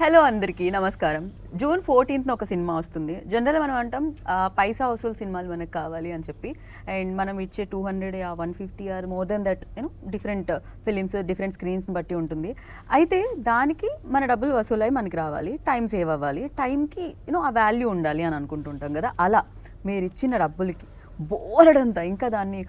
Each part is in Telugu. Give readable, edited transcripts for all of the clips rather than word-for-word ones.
హలో అందరికీ నమస్కారం. జూన్ 14th ఒక సినిమా వస్తుంది. జనరల్గా మనం అంటాం పైసా వసూలు సినిమాలు మనకు కావాలి అని చెప్పి, అండ్ మనం ఇచ్చే 200 150 or more than that different films different స్క్రీన్స్ని బట్టి ఉంటుంది. అయితే దానికి మన డబ్బులు వసూలై మనకి రావాలి, టైం సేవ్ అవ్వాలి, టైంకి ఆ వాల్యూ ఉండాలి అని అనుకుంటుంటాం కదా. అలా మీరు ఇచ్చిన డబ్బులకి బోలెడంతా ఇంకా దాన్ని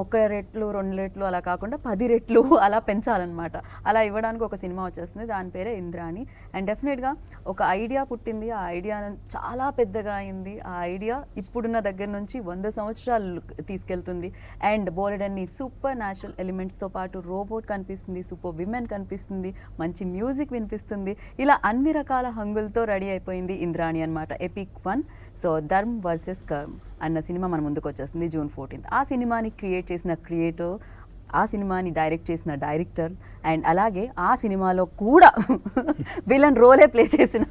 1 రెట్లు 2 రెట్లు అలా కాకుండా 10 రెట్లు అలా పెంచాలన్నమాట. అలా ఇవ్వడానికి ఒక సినిమా వచ్చేస్తుంది, దాని పేరే ఇంద్రాణి. అండ్ డెఫినెట్గా ఒక ఐడియా పుట్టింది, ఆ ఐడియా చాలా పెద్దగా అయింది. ఆ ఐడియా ఇప్పుడున్న దగ్గర నుంచి 100 సంవత్సరాలు తీసుకెళ్తుంది. అండ్ బోలెడన్ని సూపర్ న్యాచురల్ ఎలిమెంట్స్తో పాటు రోబోట్ కనిపిస్తుంది, సూపర్ విమెన్ కనిపిస్తుంది, మంచి మ్యూజిక్ వినిపిస్తుంది. ఇలా అన్ని రకాల హంగులతో రెడీ అయిపోయింది ఇంద్రాణి అనమాట. ఎపిక్ 1. సో ధర్మ్ వర్సెస్ కర్మ్ అన్న సినిమా మన ముందుకు వచ్చేస్తుంది June 14th. ఆ సినిమాని క్రియేట్ చేసిన క్రియేటర్, ఆ సినిమాని డైరెక్ట్ చేసిన డైరెక్టర్, అండ్ అలాగే ఆ సినిమాలో కూడా విలన్ రోలే ప్లే చేసిన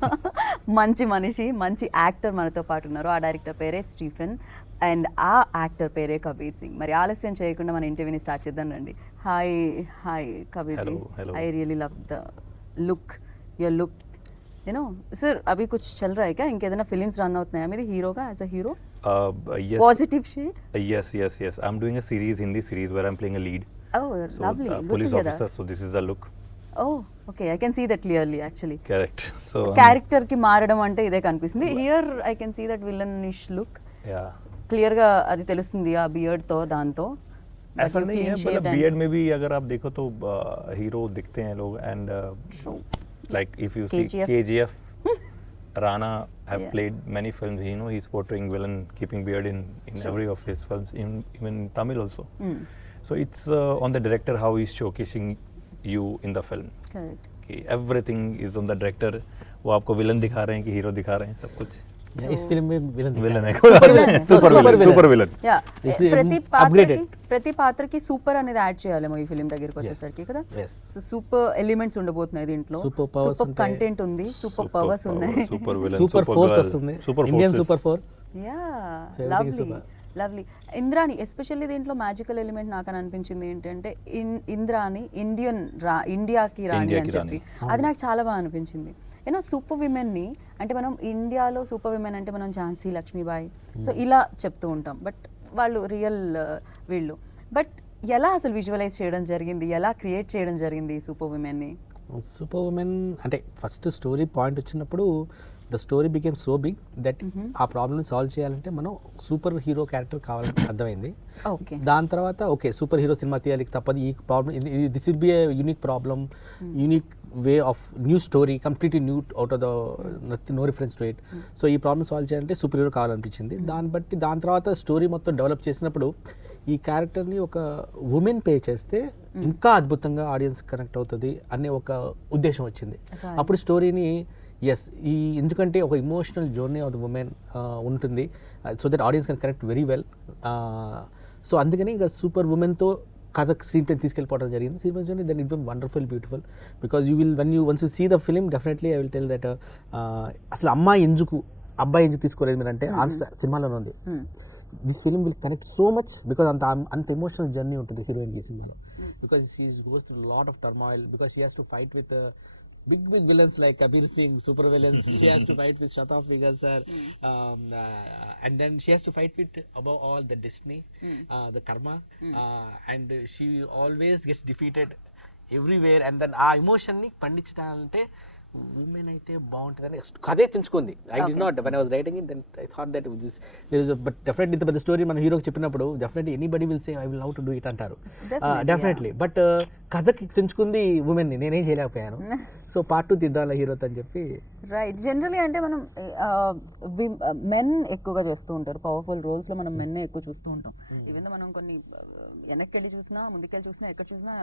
మంచి మనిషి, మంచి యాక్టర్ మనతో పాటు ఉన్నారు. ఆ డైరెక్టర్ పేరే స్టీఫెన్ అండ్ ఆ యాక్టర్ పేరే కబీర్ సింగ్. మరి ఆలస్యం చేయకుండా మన ఇంటర్వ్యూని స్టార్ట్ చేద్దాం రండి. Hi Kabir ji. I really love the look, your look. Sir अभी कुछ चल रहा है क्या? इंकेदना फिल्म्स रन అవుతున్నాయా మీది హీరోగా as a hero? Yes. Positive shade? Yes. I'm doing a series, Hindi series, where I'm playing a lead. Oh, lovely. Good Police to hear officer. that. So this is the look. Oh, okay. I can see that clearly actually. Correct. So character కి మారడం అంటే ఇదే కనిపిస్తుంది. Here I can see that villainish look. yeah. Clear గా అది తెలుస్తుంది ఆ బియర్డ్ తో దాంతో. ऐसा नहीं है, मतलब बियर्ड में भी अगर आप देखो तो हीरो दिखते हैं लोग. And like if you see KGF, Rana have played many films. He's portraying villain keeping beard in every of his films, even Tamil also. So it's on the director how he's showcasing you in the film. Correct. कि everything is on the director. वो आपको विलन दिखा रहे हैं कि हीरो दिखा रहे हैं, सब कुछ इस फिल्म में विलन है. Super villain. Yeah This is ప్రతి పాత్రకి సూపర్ అనేది యాడ్ చేయాలేమో ఈ ఫిల్మ్ దగ్గరికి వచ్చేసరికి కదా. సూపర్ ఎలిమెంట్స్ ఉండబోతున్నాయి దీంట్లో, Super powers సూపర్ ఉంటాయి. కంటెంట్ ఉంది, సూపర్ పవర్స్ ఉన్నాయి. super villain, super super force girl, వస్తుంది, super Indian forces. Super force. Yeah So everything is lovely super. Lovely. Indrani especially దీంట్లో మ్యాజికల్ ఎలిమెంట్ నాకు అని అనిపించింది ఏంటంటే ఇంద్రాని ఇండియాకి రాణి అని చెప్పి, అది నాకు చాలా బాగా అనిపించింది. సూపర్ విమెన్ని అంటే మనం ఇండియాలో సూపర్ విమెన్ అంటే మనం ఝాన్సీ లక్ష్మీబాయి సో ఇలా చెప్తూ ఉంటాం, బట్ వాళ్ళు రియల్ వీళ్ళు. బట్ ఎలా అసలు విజువలైజ్ చేయడం జరిగింది, ఎలా క్రియేట్ చేయడం జరిగింది ఈ సూపర్ విమెన్ని? సూపర్ ఉమెన్ అంటే ఫస్ట్ స్టోరీ పాయింట్ వచ్చినప్పుడు the story became so big that ఆ ప్రాబ్లమ్ని సాల్వ్ చేయాలంటే మనం సూపర్ హీరో క్యారెక్టర్ కావాలని అర్థమైంది. ఓకే, దాని తర్వాత ఓకే సూపర్ హీరో సినిమా తీయాలి తప్పదు, ఈ problem this will be a unique problem, unique way of new story, completely new out of the no reference to it. So ఈ ప్రాబ్లమ్ సాల్వ్ చేయాలంటే సూపర్ హీరో కావాలనిపించింది. దాని తర్వాత స్టోరీ మొత్తం డెవలప్ చేసినప్పుడు ఈ క్యారెక్టర్ని ఒక ఉమెన్ పే చేస్తే ఇంకా అద్భుతంగా ఆడియన్స్ కనెక్ట్ అవుతుంది అనే ఒక ఉద్దేశం వచ్చింది. అప్పుడు స్టోరీని ఎందుకంటే ఒక emotional journey of the woman ఉంటుంది, so that audience can connect very well. So అందుకని ఇంకా సూపర్ ఉమెన్తో కథ స్క్రీన్ ప్లే తీసుకెళ్ళిపోవడం జరిగింది. సినిమా journey then it become wonderful, beautiful. Because you will once you see the film definitely I will tell that అసలు అబ్బాయి ఎందుకు తీసుకోలేదు మీరు అంటే సినిమాలోనే ఉంది. This film will connect so much because అంత ఎమోషనల్ జర్నీ ఉంటుంది హీరోయిన్కి ఈ సినిమాలో. Because she goes through lot of turmoil, because she has to fight with big villains like Kabir Singh, super villains. She has to fight with Shataf Vigas sir, and then she has to fight with above all the destiny, the karma, and she always gets defeated everywhere. And then ఆ ఎమోషన్ ని పండించడాలంటే ఉమెన్ అయితే బాగుంటుందని కథే తెంచుకుంది. I did not when I was writing it then I thought that this there is but definitely ఇంత పెద్ద స్టోరీ మన హీరోకి చెప్పినప్పుడు definitely anybody will say I will love to do it అంటారు డెఫినెట్లీ. బట్ కథకి తెంచుకుంది ఉమెన్ని, నేనేం చేయలేకపోయాను. సో పార్ట్ 2 తీద్దాం హీరోతో అని చెప్పి. రైట్. జనరలీ అంటే మనం మెన్ ఎక్కువగా చేస్తూ ఉంటారు, పవర్ఫుల్ రోల్స్లో మనం మెన్నే ఎక్కువ చూస్తూ ఉంటాం. ఈవెన్ మనం కొన్ని వెనక్కి వెళ్ళి చూసినా ముందుకెళ్ళి చూసినా ఎక్కడ చూసినా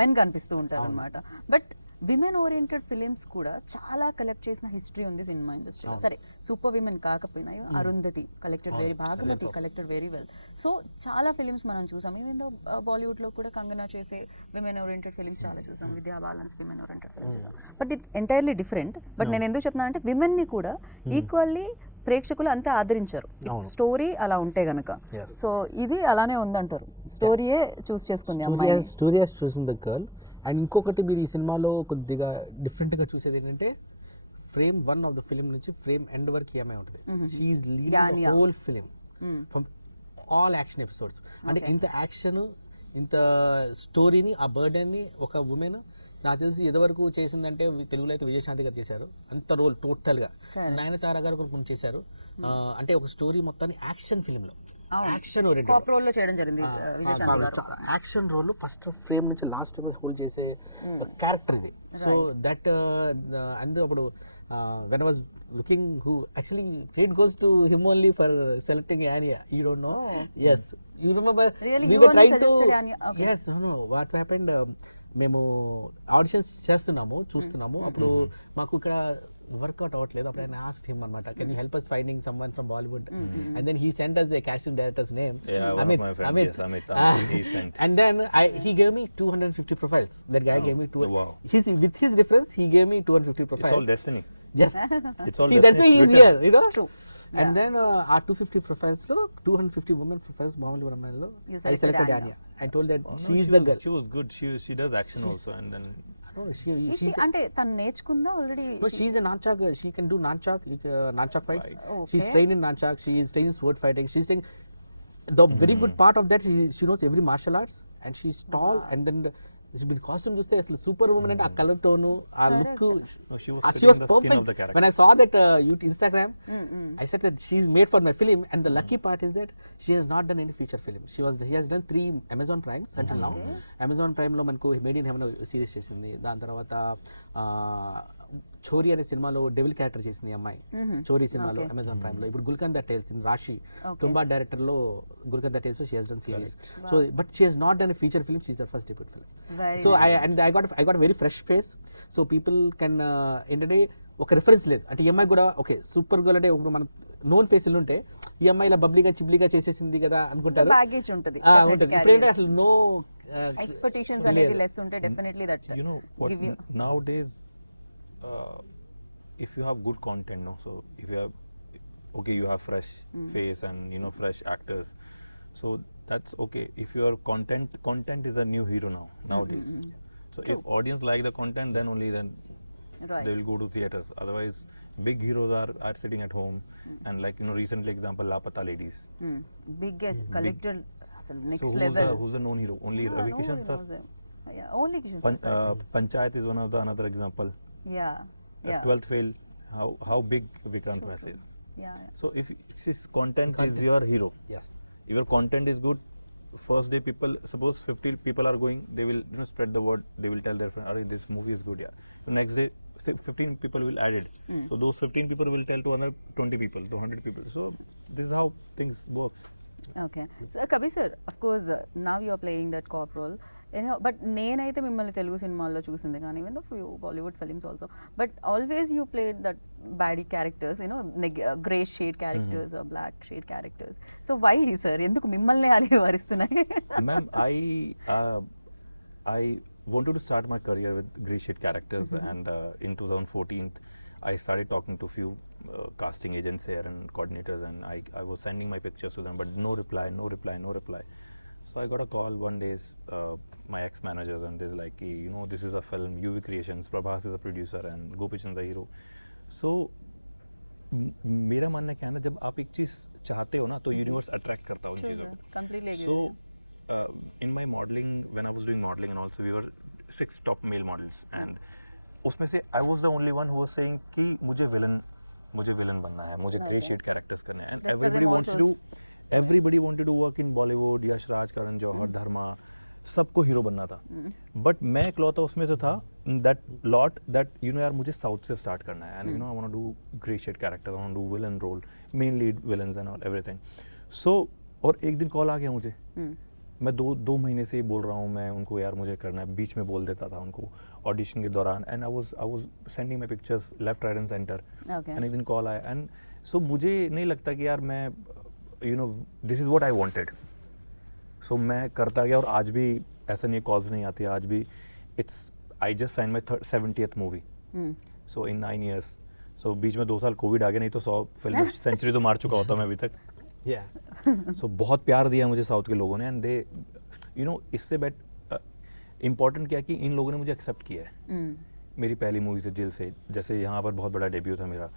మెన్ కనిపిస్తూ ఉంటారు అనమాట. బట్ విమెన్ ఓరియంటెడ్ ఫిలిమ్స్ కూడా చాలా కలెక్ట్ చేసిన హిస్టరీ ఉంది సినిమా ఇండస్ట్రీలో. సరే సూపర్ విమెన్ కాకపోయినా Arundhati collected very, Bhaagamathie collected very well. So చాలా ఫిలిమ్స్ మనం చూసాం. ఈవెన్ దో బాలీవుడ్లో కూడా కంగనా చేసే విమెన్ ఓరియంటెడ్ ఫిలిమ్స్ చాలా చూసాం, విద్యా బాలన్స్ విమెన్ ఓరియంటెడ్ ఫిలిమ్స్ చూసాం. బట్ ఇది ఎంటైర్లీ డిఫరెంట్. బట్ నేను ఎందుకు చెప్తున్నానంటే విమెన్ని కూడా ఈక్వల్లీ ప్రేక్షకులు అంతే ఆదరించారు స్టోరీ అలా ఉంటే గనక. సో ఇది అలానే ఉందంటారు, స్టోరీయే చూస్ చేసుకుంది అమ్మాయి. స్టోరీ చూసింది ద గర్ల్. అండ్ ఇంకొకటి మీరు ఈ సినిమాలో కొద్దిగా డిఫరెంట్గా చూసేది ఏంటంటే ఫ్రేమ్ 1 ఆఫ్ ద ఫిలిం నుంచి ఫ్రేమ్ ఎండ్ వరకు ఈఎంఐ ఉంటుంది. She's leading Yanya. The whole film from all action episodes. అంటే ఇంత యాక్షన్, ఇంత స్టోరీని, ఆ బర్డెన్ని ఒక ఉమెన్ నాకు తెలిసి ఎదవరకు చేసిందంటే తెలుగులో అయితే విజయశాంతి గారు చేశారు అంత రోల్ టోటల్గా. నయనతార గారు కొన్ని చేశారు. అంటే ఒక స్టోరీ మొత్తాన్ని యాక్షన్ ఫిలింలో యాక్షన్ కాప్ రోల్ లో చేయడం జరిగింది విజయశాంతి గారు. యాక్షన్ రోల్ ఫస్ట్ ఫ్రేమ్ నుంచి లాస్ట్ ఫ్రేమ్ హోల్డ్ చేసే క్యారెక్టర్ ఇది. సో దట్ అండ్ అప్పుడు when I was looking who actually credit goes to him only for selecting Anya. You don't know? Oh. Yes. You remember? Really? We You were only trying to. suggested Anya? Okay. Yes. No. What happened? మేము ఆడిషన్స్ చేస్తున్నాము, చూస్తున్నాము. అప్పుడు మాకు ఇక్కడ వర్కౌట్ అవ్వట్లేదు. అప్పుడు ఆయన ఆస్క్డ్ హిమ్ అనమాట, can you help us finding someone from Bollywood? And then he sent us the casting director's name. Yeah, one of my friends. Yes, Amit. He sent. And then he gave me 250 profiles. That guy gave me Wow. with his reference, he gave me 250 profiles. It's all destiny. Yes. It's all See, that's why destiny. he's It's here, you know. True. And then our 250 profiles lo 250 women profiles Mahamali Brahmanlo You I selected selected Anya. I told that Oh, no, she is she the was- girl. She was good. She does action also, and then No, Is she- she's అంటే తను నేర్చుకుందా already? no, she's a Nanchak. She can do Nanchak fights. Right. Oh, She's okay. trained in Nanchak. She is trained in sword fighting. She's trained. The very good part of that, she knows every martial arts, and she's tall. And then she's been costume చూస్తే అసలు సూపర్ ఉమెన్ అంటే ఆ కలర్ టోను, ఆ look, No, she was she fitting was the skin of perfect. the character. When I saw that Instagram, I said that she's made for my film. And the lucky part is that she has not done any feature film. She has done 3 Amazon Primes until now. Amazon Prime లో మనకు మేడ్ ఇన్ హెవెన్ సిరీస్ చేసింది. దాని తర్వాత చోరీ అనే సినిమాలో డెవిల్ క్యారెక్టర్ చేసింది ఈ అమ్మాయి. చోరీ సినిమాలో అమెజాన్ ప్రైమ్ లో. ఇప్పుడు గుల్కంద టేల్స్ ఇన్ రాశి తుంబా డైరెక్టర్ లో Gulkanda Tales she has done series. So but she has not done a feature film. She is the first debut film. So I got very fresh face. So people can ఏంటంటే ఒక రిఫరెన్స్ లేదు. అంటే ఈ అమ్మాయి కూడా ఓకే సూపర్ గర్ల్ అంటే ఇప్పుడు మన నోన్ ఫేస్లు ఉంటే ఈ అమ్మాయి ఇలా బబ్లీగా చిబ్లీగా చేసేసింది కదా అనుకుంటారు. బ్యాగేజ్ ఉంటుంది. ఇప్పుడేంటే అసలు నో ఎక్స్పెక్టేషన్స్ అనేది లెస్ ఉంటే definitely that you know what nowadays if you have good content, no, so if you have you have fresh face and fresh actors, so that's okay. If your content is a new hero nowadays. So if audience like the content, then only then Right. they will go to theaters. Otherwise big heroes are sitting at home and like recently example Lapata Ladies. Biggest collector అసలు So next level. who's the known hero? Only Ravi Kishan sir. Only Kishan sir. Panchayat is one of the another example. Yeah yeah 12th fail, how big Vikrant Mess is. Yeah. So if this content is your hero, yes. if your content is good, first day people, suppose 50 people are going, they will spread the word, they will tell their friend, "Arey, this movie is good, yeah." So next day 15 people will add it. So those 15 people will tell to another 20 people, to 100 people. So this is how things works. Okay sir. Kabir sir, of course now you are playing that cop role. But నేనైతే మిమ్మల్ని తెలుగు సినిమాల్లో చూసింది కానీ even though few Bollywood films also. But always you played that baddie characters, grey shade characters, black shade characters. So why sir, ఎందుకు మిమ్మల్ని అలా వరిస్తున్నాయి? Ma'am, I wanted to start my career with grey shade characters, and in 2014 I started talking to few casting agents here and coordinators, and I was sending my pictures to them, but no reply. So I got a call one day, my ex-managers, and they're like, hey, this is a film, UV Creations, Prabhas is a producer and Gopichand's the hero. So मेरा मानना क्या है ना, जब आप एक चीज़ चाहते हो ना तो यूनिवर्स अट्रैक्ट करता है उन चीज़ों को. Completely agree. So in my modeling, when I was doing modeling and also we were 6 top male models, and उसमें से I was the only one who was saying कि मुझे विलन बनना है, मुझे ग्रे शेड कैरेक्टर्स करने हैं, and Rest of them everybody wanted to work in Bollywood, Yash Raj, Karan Johar, धर्मा, सबको हीरो बनना था. बट मैं इकलौता उसमें से था दैट लॉट दैट यार मुझे साउथ से स्टार्ट करना है, and I want to do grey shade character, I want to do villain role, main lead villains and all everything. So और एक दिन कॉल आ गया मुझे. मैं दो महीने से ही बोल रहा हूँ मैं उनको, यार मुझे करना है, बीच में बोल देता था उनको ऑडिशन के दौरान, and I was sending my pictures left right and centre. And एक दिन कॉल आया, एंड सो मुझे नहीं लगता कि यार मैं this is what I wanted. So मैं करता गया, और आज भी ऐसा नहीं, कॉल्स नहीं आती आज भी. It's I just sign my 70th movie, so in 9 years. So बीच में 2 साल कोविड आ गया, नहीं तो 100 फिल्म सेंचुरी तो मार चुका होता मैं अभी तक. सो बहुत प्यार दिया मुझे साउथ के लोगों ने, एंड दे इससे इम्पॉर्टेंट क्या कि इन लोगों ने मुझे एक्सेप्ट किया है. मेरी पहली मूवी से जिल से, जैसे यहाँ पर बहुत बड़ा डेब्यू था मेरा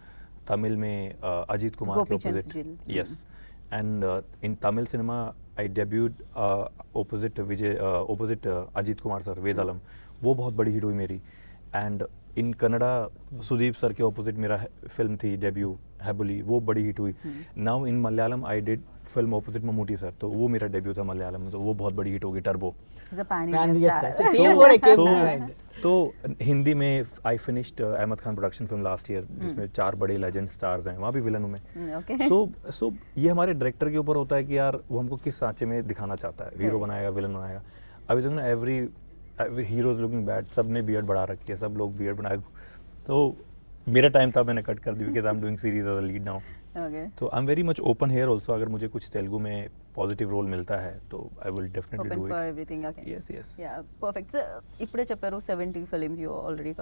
तमिल में अजीत कुमार के Gopi Chand's opposite, Jill. Yes, and in Tamil cinema I debuted opposite Ajith Kumar sir, Vedalam, वो बहुत बड़ी हिट हुई मेरी. And in Kannada Sudeep sir के ऑपोजिट मेरा फिल्म थी डेब्यू हैबुली, वो बड़ी हिट हुई. Now in Malayalam I did film opposite Mammootty sir, तो वो मेरा डेब्यू था मलयालम में, तो वो बहुत बड़ी हिट होगी, turbo. He's a pan Pan India India star. star. See what I came तो behind. तो हिंदी में I finished Ahmed Khan production film last year, जिसमें 4 बड़े लेजेंड स्टार्स हैं, वहाँ भी विलन हूँ मैं. Okay. सो ये हमारे डायरेक्टर के ऊपर होता है कि यार वो हमको किस सांचे में दिखाना चाहता है, हीरो बनाएगा विलन बनाएगा. अभी तक ना every hero is looking bad, सब ने बियर्ड बढ़ा रखी है, सब लोग बियर्ड बनाए. तो मेरा टाइम था, मैंने कट कर दी because I am doing series as a lead now. Okay. तो I am very much open here also. अगर मुझे कुछ तेलुगु में पॉजिटिव रोल मिलता है तो I will definitely Open do for it. everything. Okay. Yes, yes. Yeah, perfect. So, ఇప్పుడే చెప్పారు 70 films you already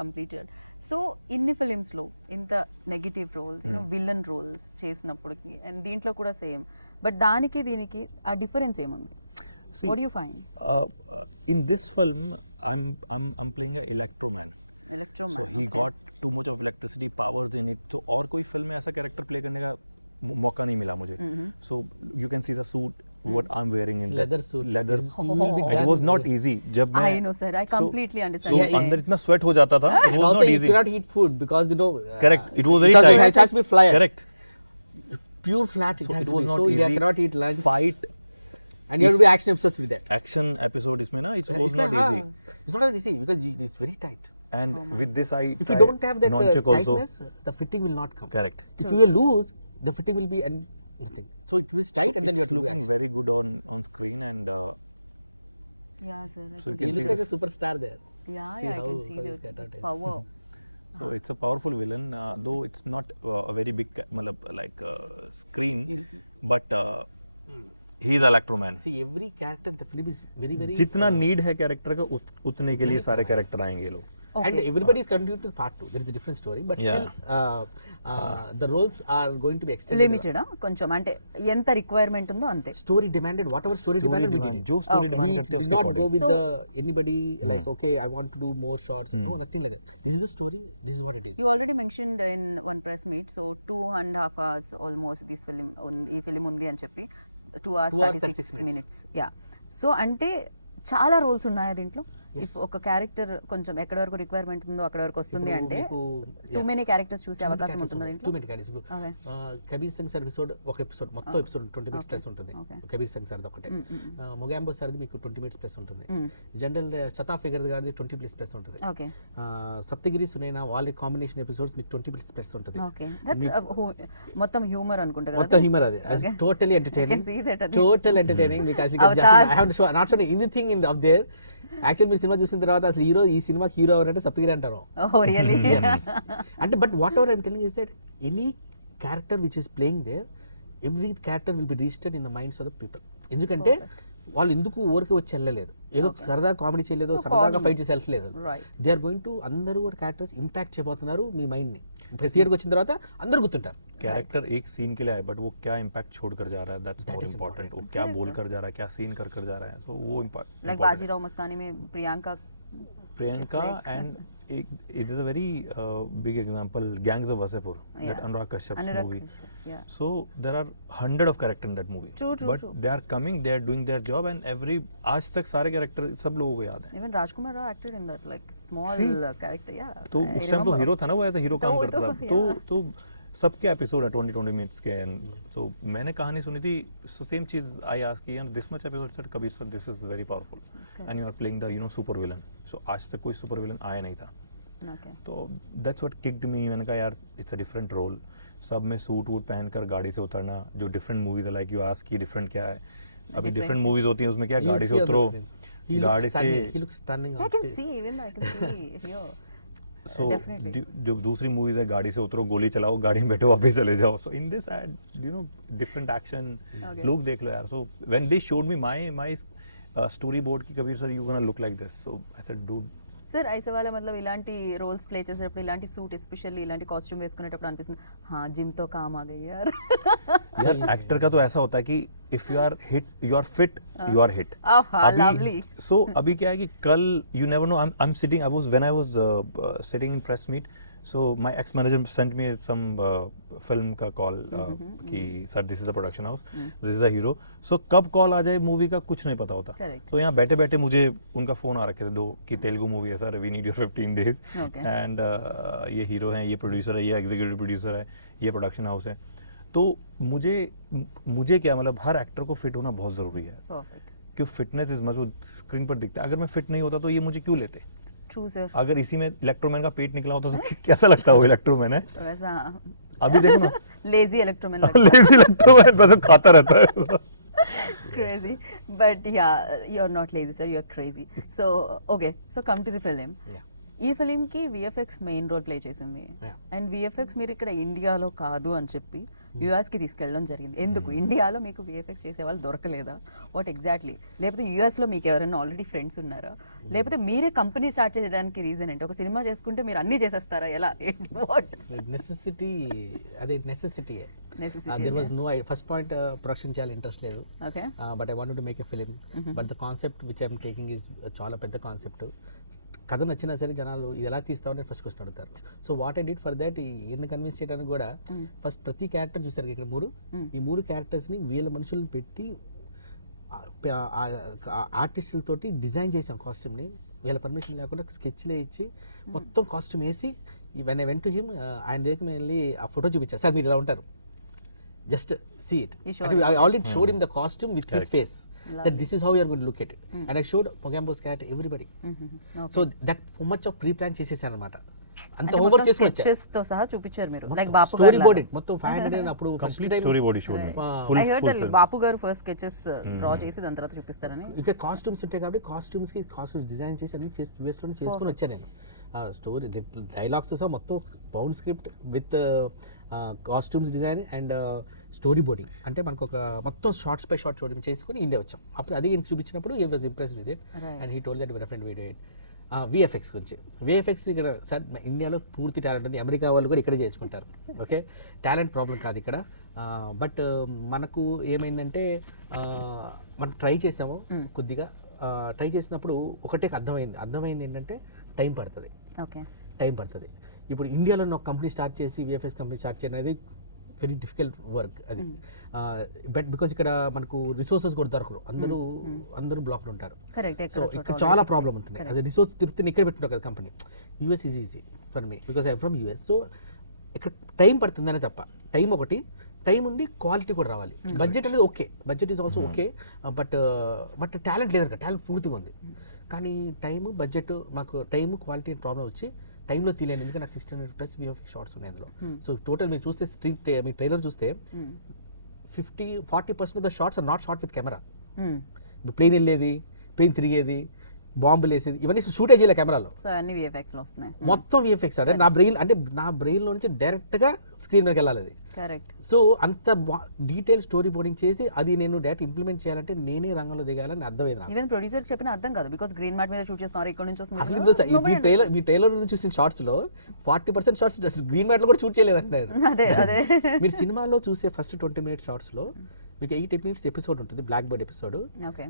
completed. So ఇన్ని ఫిలిమ్స్లో ఇంత నెగిటివ్ రోల్స్, విలన్ రోల్స్ చేసినప్పటికి, అండ్ దీంట్లో కూడా సేమ్, బట్ దానికి దీనికి ఆ డిఫరెన్స్ ఏముంది? See, what you find? in this film, I'm playing a electro man. ఎలక్ట్రోమ్యాన్. So he got too much of electricity powers in it. So और कोई फिल्म में ऐसा कैरेक्टर प्ले करने का मौका नहीं मिला मुझे. So you can see the suit what I'm wearing in It's that leather suit. leather. Yes, you will be It done. was not easy. जब मैं I know, sir. I completely understand. So Yeah, yeah. अंदर इतना sweat हो जाता था. It And was also not you easy. cannot eat food because you know. Correct. It was very because tight. It has to be flat. Correct. Pure flat. So it has it to was be. not So you easy. cannot eat lunch. Fight. And you have to be action obsessed with that. Action episode इसमें ना it was It's not like, easy. It's not easy because it's very tight. And with this I If you tried don't have that non-check also. tightness, the fitting will not come. Correct. If you will lose, the fitting will be and nothing. So it was tight, So and then you have it's to do looking action. very good on screen, and Yeah, sir. I So you can can He see looks see like a this. superstar there. Yeah, see yeah, I how- can see how he's the got out it. power. so it's a powerful villain, though it's not a very big मतलब like screen, but he is Electroman. See, every character in the film is very, very. जितना नीड है कैरेक्टर का उतने के लिए सारे कैरेक्टर आएंगे ये लोग. And Okay. everybody is continuing to part 2. There is a different story, but Yeah. still, the roles are going to be extended. Limited కొంచెం అంటే ఎంత రిక్వైర్మెంట్ ఉందో అంతే. Story demanded, whatever story demanded, we did it. जो story Okay. demand We करते हैं did उसके not go according. with So- anybody like, okay, I want to do more shots. No, nothing like that. This is the story. This is what it is. You already mentioned in one press meet, so 2.5 hours almost this film, ఈ ఫిలిం ఉంది అని చెప్పి 2 hours 2 hours 36 minutes. Yeah, so అంటే చాలా రోల్స్ ఉన్నాయా దీంట్లో? ఇఫ్ ఒక క్యారెక్టర్ కొంచెం ఎక్కడి వరకు రిక్వైర్మెంట్ ఉందో అక్కడ వరకు వస్తుంది ఇప్పుడు అంటే మీకు, టూ yes. మెనీ క్యారెక్టర్స్ చూసే అవకాశం ఉంటుంది టూ దీంట్లో. Many characters. ఇప్పుడు Okay. Kabir Singh sir episode ఒక ఎపిసోడ్ మొత్తం ఎపిసోడ్ 20 minutes ప్లస్ ఉంటుంది. Okay. కబీర్ సింగ్ సార్ది ఒకటే. మొగాంబో సార్ది మీకు 20 minutes ప్లస్ ఉంటుంది. జనరల్ చతా ఫిగర్ గారిది 20 minutes ప్లస్ ఉంటుంది. ఓకే, సప్తగిరి సునైనా వాళ్ళ కాంబినేషన్ ఎపిసోడ్స్ మీకు 20 minutes ప్లస్ ఉంటుంది. ఓకే, దట్స్ మొత్తం హ్యూమర్ అనుకుంటా కదా. మొత్తం హ్యూమర్ అది Okay. Totally I entertaining. can see that అది. Total entertaining because Avatars. I have not shown anything in up there. Actual మీరు సినిమా చూసిన తర్వాత అసలు హీరో ఈ సినిమాకి హీరో ఎవరంటే సప్తగిరి అంటారు. Oh really? అంటే but whatever I'm telling is that any character which is playing there, every character will be registered in the minds of the people. ఎందుకంటే వాళ్ళు ఎందుకు ఊరికి వచ్చి వెళ్ళలేదు, ఏదో సరదా కామెడీ చేయలేదు, So సరదాగా cause- ఫైట్ చేసి వెళ్ళలేదు. Right. They are going to అందరూ కూడా క్యారెక్టర్స్ ఇంపాక్ట్ చేయబోతున్నారు మీ మైండ్ ని. థియేటర్కి వచ్చిన తర్వాత అందరూ గుర్తుంటారు. कैरेक्टर एक सीन के लिए आए बट वो क्या इम्पैक्ट छोड़ कर जा रहा है, that's That more is important. वो important. क्या Correct, बोल sir. कर जा रहा है, क्या सीन कर जा रहा है, सो वो लाइक इम्पोर्टेंट. बाजीराव मस्तानी में Priyanka. Priyanka like- and it is a very big example, Gangs of Wasseypur, that Yeah. Anurag Kashyap's Anurag movie. Kashyap's, yeah. So there are 100 of character in that movie. True, true, but true. they are coming, they are doing their job, and आज तक सारे कैरेक्टर सब लोगों को याद है. Even Rajkumar Rao acted in that like small character. Yeah. तो I उस टाइम तो remember. हीरो था ना, वो एज हीरो काम तो वो करता तो, था. तो सबके एपिसोड है 20 मिनट्स के. सो मैंने कहानी सुनी थी, सेम चीज आई आस्क कि this much episode sir Kabir sir this is very powerful and you are playing the super villain. So आज तक कोई सुपर विलन आया नहीं था. Okay. तो दैट्स व्हाट किक्ड मी. मैंने कहा यार इट्स अ डिफरेंट रोल. सब में सूट वूट पहनकर गाड़ी से उतरना, जो डिफरेंट मूवीज है लाइक यू आस्क की डिफरेंट क्या है. अभी Difference. डिफरेंट मूवीज होती हैं उसमें क्या You'll गाड़ी see से on the उतरो, screen. He गाड़ी looks stunning. से He looks stunning I on can stage. see, even I can see here. So Definitely. जो दूसरी मूवीज है गाड़ी से उतरो, गोली चलाओ, गाड़ी में बैठो, वापस चले जाओ. So in this I different action. Okay. Look देख लो यार. So when they showed me my storyboard की Kabir sir you gonna look like this. So I said dude sir ఐసవాల मतलब ఇలాంటి రోల్స్ ప్లే చేసేటప్పుడు ఇలాంటి సూట్ ఎస్పెషల్లీ ఇలాంటి కాస్ట్యూమ్ వేసుకునేటప్పుడు అనిపిస్తుంది हाँ जिम तो काम आ गई यार यार एक्टर का तो ऐसा होता है कि if you are hit you are fit you are hit lovely. So अभी क्या है कि कल you never know I am sitting I was when I was sitting in press meet so my ex manager sent me some film का कॉल कि sir this is a production house this is a hero so कब कॉल आ जाए मूवी का कुछ नहीं पता होता Correct. तो यहाँ बैठे बैठे मुझे उनका फोन आ रखे थे दो कि तेलुगु मूवी है sir we need your 15 days Okay. And ये हीरो हैं ये प्रोड्यूसर है ये एग्जीक्यूटिव प्रोड्यूसर है ये प्रोडक्शन हाउस है तो मुझे क्या मतलब हर एक्टर को फिट होना बहुत ज़रूरी है परफेक्ट क्यों फिटनेस इज मच स्क्रीन पर दिखता है अगर मैं फिट नहीं होता तो ये मुझे क्यों लेते ट्रू सर अगर इसी में इलेक्ट्रोमैन का पेट निकला होता तो कैसा लगता है वो इलेक्ट्रोमैन है वैसा अभी देखो ना लेजी इलेक्ट्रोमैन लेजी इलेक्ट्रोमैन बस खाता रहता है crazy but yeah you're not lazy sir you're crazy so okay so come to the film Yeah. ఈ ఫిలింకి విఎఫ్ఎక్స్ మెయిన్ రోల్ ప్లే చేసింది Yeah. అండ్ విఎఫ్ఎక్స్ మీరు ఇక్కడ ఇండియాలో కాదు అని చెప్పి యూఎస్కి తీసుకెళ్ళడం జరిగింది ఎందుకు ఇండియాలో మీకు విఎఫ్ఎక్స్ చేసే వాళ్ళు దొరకలేదా వాట్ ఎగ్జాక్ట్లీ లేకపోతే యూఎస్లో మీకు ఎవరైనా ఆల్రెడీ ఫ్రెండ్స్ ఉన్నారా లేకపోతే మీరే కంపెనీ స్టార్ట్ చేయడానికి రీజన్ ఏంటి ఒక సినిమా చేసుకుంటే మీరు అన్నీ చేసేస్తారా ఎలా ఏంటి వాట్ నెసెసిటీ అదే necessity Necessity, there was no first point production చేయాలి ఇంట్రెస్ట్ లేదు okay but I want to make a film but the concept which I'm taking is చాలా పెద్ద కాన్సెప్ట్ కథ నచ్చినా సరే జనాలు ఇది ఎలా తీస్తామని ఫస్ట్ క్వశ్చన్ అడుగుతారు so what I did for that ఈయన్ని కన్విన్స్ చేయడానికి కూడా ఫస్ట్ ప్రతి క్యారెక్టర్ చూసారు ఇక్కడ ఈ మూడు క్యారెక్టర్స్ని వీళ్ళ మనుషులను పెట్టి ఆర్టిస్టులతోటి డిజైన్ చేసాం కాస్ట్యూమ్ని వీళ్ళ పర్మిషన్ లేకుండా స్కెచ్లే ఇచ్చి మొత్తం కాస్ట్యూమ్ వేసి when I went to him ఆయన దగ్గరికి మేము వెళ్ళి ఆ ఫోటో చూపించారు సార్ మీరు ఇలా ఉంటారు just see it I already showed in the costume with his face that this is how you are going to look at it and I showed Mogambo's cat everybody so that so much of pre-plan చేసేసాను అన్నమాట అంత హోంవర్క్ చేసుకొని వచ్చా స్కెచెస్ తో సహా చూపించారు మీరు లైక్ బాపు స్టోరీ గారు బోర్డ్ ఇట్ మొత్తం 500 అప్పుడు first complete time story body show में ఐ హర్డ్ దట్ బాపు గారు ఫస్ట్ స్కెచెస్ డ్రా చేసి దాని తర్వాత చూపిస్తారని ఇంకా కాస్ట్యూమ్స్ ఉంటాయి కాబట్టి కాస్ట్యూమ్స్ డిజైన్ చేసి అన్ని యూఎస్ లోనే చేసుకొని వచ్చా నేను స్టోరీ డైలాగ్స్ సహా మొత్తం bound script with costumes design and story boarding అంటే మనకు ఒక మొత్తం షార్ట్స్ బై షార్ట్ షూటింగ్ చేసుకుని ఇండియా వచ్చాం అప్పుడు అది చూపించినప్పుడు he was impressed with it and he told that definite we do it VFX గురించి విఎఫ్ఎక్స్ ఇక్కడ సార్ ఇండియాలో పూర్తి టాలెంట్ ఉంది అమెరికా వాళ్ళు కూడా ఇక్కడే చేసుకుంటారు ఓకే టాలెంట్ ప్రాబ్లం కాదు ఇక్కడ బట్ మనకు ఏమైందంటే మనం ట్రై చేసాము కొద్దిగా ట్రై చేసినప్పుడు ఒకటే అర్థమైంది ఏంటంటే టైం పడుతుంది ఇప్పుడు ఇండియాలో ఒక కంపెనీ స్టార్ట్ చేసి విఎఫ్ఎక్స్ కంపెనీ స్టార్ట్ చేయడం అనేది వెరీ డిఫికల్ట్ వర్క్ అది బట్ బికాజ్ ఇక్కడ మనకు రిసోర్సెస్ కూడా దొరకరు అందరూ బ్లాక్లు ఉంటారు సో ఇక్కడ చాలా ప్రాబ్లం ఉంటుంది అది రిసోర్స్ తిరుగుతుంది ఇక్కడ పెట్టుకుంటారు కదా company US is easy for me because I'm from US so ఇక్కడ టైం పడుతుందనే తప్ప టైం ఉండి క్వాలిటీ కూడా రావాలి బడ్జెట్ అనేది okay budget is also okay but talent లేదనక టాలెంట్ పూర్తిగా ఉంది కానీ టైము బడ్జెట్ మాకు టైము క్వాలిటీ ప్రాబ్లం వచ్చి టైంలో తీయలేను ఎందుకంటే నాకు 1600+ విఎఫ్ఎక్స్ షార్ట్స్ ఉన్నాయి అందులో సో టోటల్ మీరు చూస్తే మీ ట్రైలర్ చూస్తే 40% of the shots are not shot with camera ఇప్పుడు ప్లేన్ వెళ్ళేది ప్లేన్ తిరిగేది బాంబులు వేసేది ఇవన్నీ షూట్ చేయలే కెమెరాలో సో అన్ని విఎఫ్ఎక్స్ లో వస్తున్నాయి మొత్తం విఎఫ్ఎక్స్ అదే నా బ్రెయిన్ లో నుంచి డైరెక్ట్ గా స్క్రీన్ మీదకి వెళ్ళాలి అది కరెక్ట్ సో అంత డీటెయిల్ స్టోరీ బోర్డింగ్ చేసి అది నేను డైరెక్ట్ ఇంప్లిమెంట్ చేయాలంటే నేనే రంగంలో దిగాలని అర్థమైంది ఈవెన్ ప్రొడ్యూసర్ చెప్పిన అర్థం కాదు బికాస్ గ్రీన్ మ్యాట్ మీద షూట్ చేస్తున్నారు ఇక్కడ నుంచి అసలు మీ ట్రైలర్ నుంచి చూసిన షార్ట్స్ లో 40% షార్ట్స్ అసలు గ్రీన్ మ్యాట్ లో కూడా షూట్ చేయలేదంటే అదే మీరు సినిమాలో చూసే ఫస్ట్ 20 minutes షార్ట్స్ లో మీకు 8 minutes ఎపిసోడ్ ఉంటుంది black bird episode okay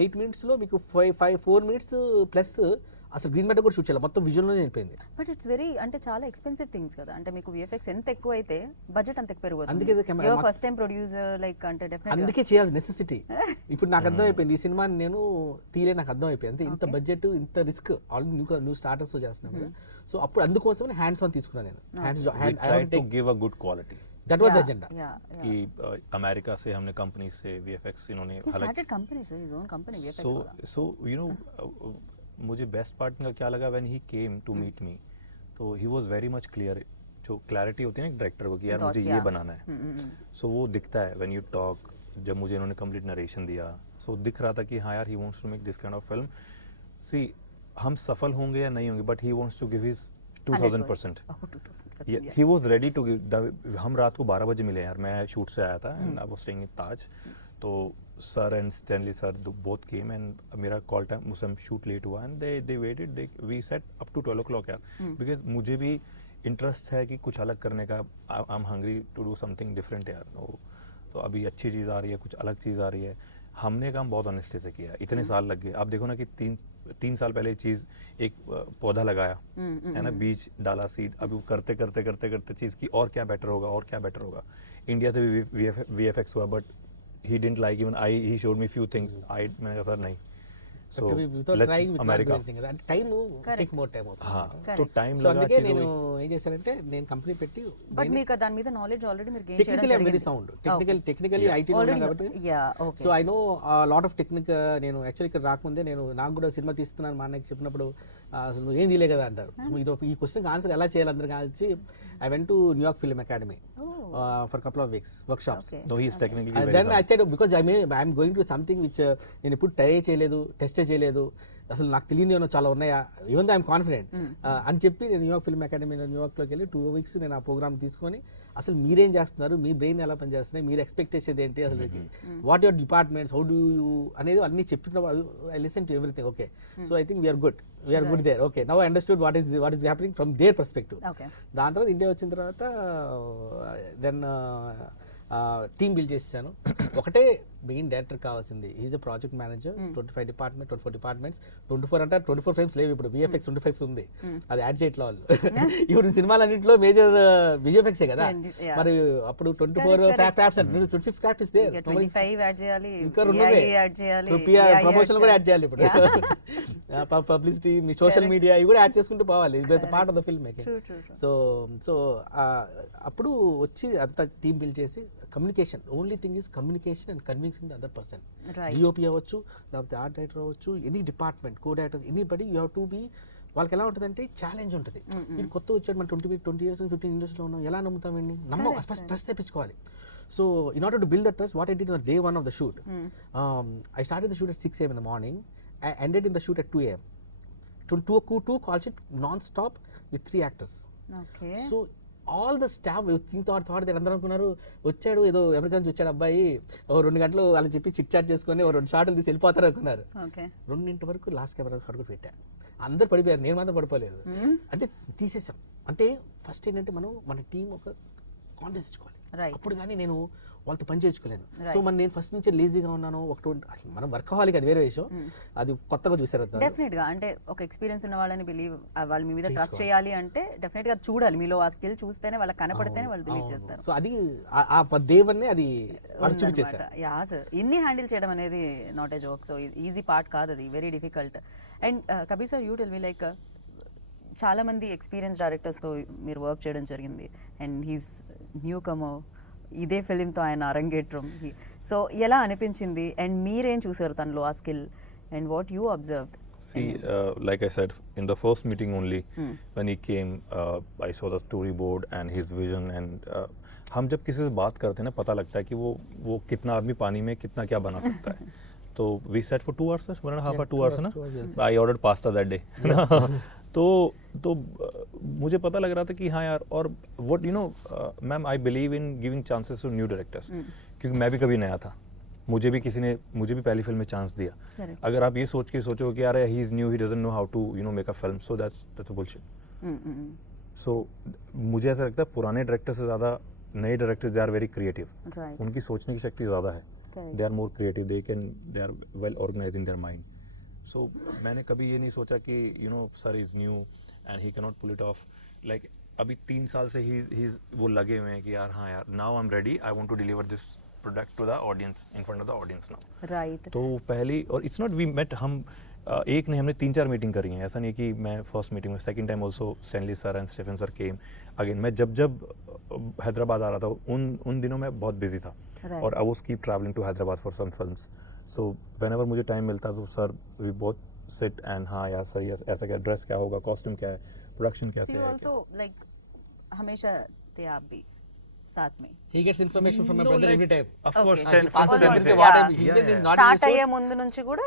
8 minutes లో మీకు 4 minutes ప్లస్ అసలు గ్రీన్ మ్యాట్ కూడా షూట్ చేయాలి మొత్తం విజువల్లోనే వెళ్ళిపోయింది బట్ ఇట్స్ వెరీ అంటే చాలా ఎక్స్పెన్సివ్ థింగ్స్ కదా అంటే మీకు విఎఫ్ఎక్స్ ఎంత ఎక్కువ అయితే బడ్జెట్ అంత ఎక్కువ అందుకే పెరుగుతుంది ఫస్ట్ టైం ప్రొడ్యూసర్ లైక్ అంటే డెఫినెట్లీ అందుకే చేయాల్సిన నెసెసిటీ ఇప్పుడు నాకు అర్థం అయిపోయింది ఈ సినిమాని నేను తీలే నాకు అర్థం అయిపోయింది అంటే ఇంత బడ్జెట్ ఇంత రిస్క్ ఆల్రెడీ న్యూ స్టార్టర్స్ చేస్తున్నాం కదా సో అప్పుడు అందుకోసమే హ్యాండ్స్ ఆన్ తీసుకున్నాను నేను try to give a good quality That was agenda. कि अमेरिका से हमने कंपनी से VFX इन्होंने started company sir his own company VFX so you know मुझे बेस्ट पार्ट का क्या लगा when he came to meet me तो he was very much clear जो क्लैरिटी होती है ना डायरेक्टर को कि यार मुझे ये बनाना है सो वो दिखता है व्हेन यू टॉक जब मुझे इन्होंने कंप्लीट नरेशन दिया सो दिख रहा था कि हाँ यार he wants to make this kind of film see हम सफल होंगे या नहीं होंगे but he wants to give his 2000%. He was ready to give. हम रात को 12 बजे मिले यार मैं शूट से आया था and I was staying in Taj तो sir and Stanley sir both came and मेरा call time मुझसे shoot late हुआ and they waited, we set up to 12 o'clock यार, because मुझे भी interest है कि कुछ अलग करने का, I'm hungry to do something different यार. तो अभी अच्छी चीज़ आ रही है, कुछ अलग चीज़ आ रही है. हमने काम बहुत ऑनेस्टी से किया, इतने साल लग गए. आप देखो ना कि तीन साल पहले चीज़ एक पौधा लगाया है ना, बीज डाला, सीड, अभी वो करते करते करते करते चीज़ की और क्या बेटर होगा, और क्या बेटर होगा. इंडिया से भी VFX हुआ, but he didn't like, even he showed me few things. मैंने कहा सर नहीं. So without trying, we can't do America. anything. And time take more time. हाँ, Correct. तो टाइम సో लगा అందుకే चीज़ों నేను ఏం చేశానంటే నేను కంపెనీ పెట్టి బట్ మీకు దాని మీద నాలెడ్జ్ ఆల్రెడీ మీరు గెయిన్ చేయడం టెక్నికల్లీ వెరీ జరిగింది. సౌండ్ టెక్నికల్లీ ఐటీ Already కాబట్టి yeah, okay. So I know lot of technique. నేను యాక్చువల్లీ ఇక్కడ రాకముందే నాకు కూడా సినిమా తీస్తున్నాను మా అన్నకి చెప్పినప్పుడు అసలు నువ్వు ఏం తీయలే కదా అంటారు. సో ఇది ఈ క్వశ్చన్కి ఆన్సర్ ఎలా చేయాలి అందరికి కలిసి I went to New York film academy for couple of weeks workshops. Okay. No, he is technically And very then I sound. said because I'm going to something which నేను ఎప్పుడు ట్రై చేయలేదు, టెస్ట్ చేయలేదు, అసలు నాకు తెలియని ఏమన్నా చాలా ఉన్నాయా, ఈవెన్ దో ఐఎమ్ కాన్ఫిడెంట్ అని చెప్పి నేను న్యూయార్క్ ఫిల్మ్ అకాడమీలో న్యూయార్క్లోకి వెళ్ళి 2 weeks నేను ఆ ప్రోగ్రామ్ తీసుకొని అసలు మీరేం చేస్తున్నారు, మీ బ్రెయిన్ ఎలా పనిచేస్తున్నాయి, మీరు ఎక్స్పెక్ట్ చేసేది ఏంటి, అసలు what your departments, how do you అనేది అన్ని చెప్పిన I listen to everything. Okay, so I think we're good there. Okay, now I understood what is happening from their perspective. Okay. దాని తర్వాత ఇండియా వచ్చిన తర్వాత దెన్ టీమ్ బిల్డ్ చేసాను. ఒకటే మెయిన్ డైరెక్టర్ కావాల్సింది, is a project manager, 24 departments, 24 అంటే 24 ఫ్రేమ్స్ లేవు ఇప్పుడు, VFX 25 ఉంది, అది యాడ్ చేయట్ల వాళ్ళు. ఇప్పుడు సినిమాలన్నింటిలో మేజర్ VFX కదా, మరి అప్పుడు 24 ఫ్రాప్స్ అంటే 25 ఫ్రాప్స్ ఇస్తే 25 యాడ్ చేయాలి, ఇంకా AI యాడ్ చేయాలి, ప్రమోషన్ కూడా యాడ్ చేయాలి ఇప్పుడు, పబ్లిసిటీ, మీ సోషల్ మీడియా ఇవి కూడా యాడ్ చేసుకుంటూ పోవాలి. ఇది part of the film making. So అప్పుడు వచ్చి అంతా టీమ్ బిల్డ్ చేసి communication, only thing is communication and convincing the other person. DOP అవ్వచ్చు, లేకపోతే ఆర్ట్ డైరెక్టర్ అవ్వచ్చు, any department, co directors, anybody you have to be. వాళ్ళకి ఎలా ఉంటుందంటే ఛాలెంజ్ ఉంటుంది. మీరు కొత్త వచ్చాడు, మన 20 years 15 ఇండస్ట్రీలో ఉన్నాం, ఎలా నమ్ముతామండి, ఫస్ట్ ట్రస్ట్ తెప్పించుకోవాలి. So in order to build that trust, what I did on the day 1 of the shoot, I started the shoot at 6 a.m. in the morning. I ended in the shoot at 2 a.m. Two calls it non-stop with 3 actors. Okay. So all the staff thought that అందరూ అనుకున్నారు వచ్చాడు ఏదో అమెరికా నుంచి వచ్చాడు అబ్బాయి, 2 గంటలు అలా చెప్పి చిట్ చాట్ చేసుకొని 2 షాట్లు తీసి వెళ్ళిపోతారు అనుకున్నారు. 2 వరకు లాస్ట్ కెమెరా కడుగు పెట్టా, అందరు పడిపోయారు, నేను మాత్రం పడిపోలేదు. అంటే తీసేసాం. అంటే ఫస్ట్ ఏంటంటే మనం మన టీం ఒక కాన్ఫిడెన్స్ ఇచ్చుకోవాలి, అప్పుడు కానీ నేను వాళ్ళతో పని చేయించుకోలేను. సో నేను ఫస్ట్ నుంచి లేజీగా ఉన్నాను, అసలు మనం వర్కహాలిక్, అది వేరే విషయం, అది కొత్తగా చూసారు. డెఫినెట్ గా అంటే ఒక ఎక్స్పీరియన్స్ ఉన్న వాళ్ళని బిలీవ్, వాళ్ళు మీ మీద ట్రస్ట్ చేయాలి అంటే డెఫినెట్ గా చూడాలి, మీలో ఆ స్కిల్ చూస్తేనే, వాళ్ళకి కనపడితేనే వాళ్ళు బిలీవ్ చేస్తారు. సో అది ఆ డే వన్ అది వాళ్ళు చూపించేశారు. యా సార్, ఇన్ని హ్యాండిల్ చేయడం అనేది not a joke. So easy part కాదు, అది very difficult. And Kabir sir, you tell me, like చాలా మంది ఎక్స్పీరియన్స్ డైరెక్టర్స్తో మీరు వర్క్ చేయడం జరిగింది, అండ్ హీస్ న్యూ కమర్, ఇదే ఫిలింతో ఆయన అరంగేట్రం. సో ఎలా అనిపించింది, అండ్ మీరేం చూసారు తనలో ఆ skill, and what you observed? See, like I said, in the first meeting only, when he came, I saw the storyboard and his vision. And हम जब किसी से बात करते हैं ना, पता लगता है कि वो कितना आदमी पानी में कितना क्या बना सकता है. तो we sat for 2 hours, sir, 1.5 or 2 hours ना. I ordered pasta that day. तो मुझे पता लग रहा था कि हाँ यार, और what you know, ma'am, I believe in giving chances to new directors, क्योंकि मैं भी कभी नया था, मुझे भी पहली फिल्म में चांस दिया. अगर आप ये सोच के सोचो कि यार he is new, he doesn't know how to make a film, so that's a bullshit. So मुझे ऐसा लगता है पुराने डायरेक्टर से ज़्यादा नए directors, they are very creative. उनकी सोचने की शक्ति ज़्यादा है. They are more creative, they are well organized in their mind. So मैंने कभी ये नहीं सोचा कि sir is new and he cannot pull it off. Like अभी 3 साल से he's वो लगे हुए हैं कि यार हाँ यार, now I'm ready, I want to deliver this product to the audience, in front of the audience now. Right. तो पहली, और it's not we met, हम एक नहीं, हमने 3-4 मीटिंग करी हैं. ऐसा नहीं कि मैं फर्स्ट मीटिंग में, second time also Stanley sir and Stephen sir came again. मैं जब हैदराबाद आ रहा था, उन दिनों मैं बहुत बिजी था. और I was keep travelling to Hyderabad for some films. So whenever मुझे टाइम मिलता तो sir we both sit and हाँ यार सर, यस ऐसा क्या, ड्रेस क्या होगा, कॉस्ट्यूम क्या है, प्रोडक्शन कैसे है. ऑल्सो लाइक हमेशा थे आप भी साथ में. He gets information from my brother every time. Of course, start అయ్యే ముందు నుంచి కూడా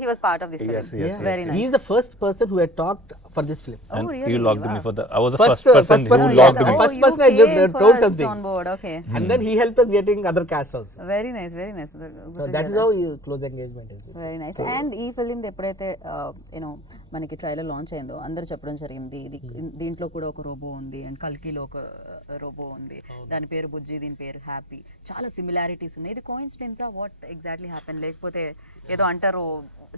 he was part of this film. Yes. Very nice. He is the first person who had talked for this film. Oh, And really? you logged me Wow. for the. I was the First- first person first person who you logged logged me. me. First you person I came told first something. on board. Okay. And then he helped us getting other cast also. Very nice, very nice. Good So to that hear is how close engagement is with very nice. And ఈ ఫిలిం ఎప్పుడైతే యూనో మనకి ట్రైలర్ లాంచ్ అయిందో అందరూ చెప్పడం జరిగింది ఇది దీంట్లో కూడా ఒక రోబో ఉంది అండ్ కల్కిలో ఒక రోబో ఉంది, దాని పేరు బుజ్జి, దీని పేరు హ్యాపీ, చాలా సిమిలారిటీస్ ఉన్నాయి. ఇది కోఇన్సిడెన్సా, వాట్ ఎగ్జాక్ట్లీ హ్యాపెన్, లేకపోతే ఏదో అంటారు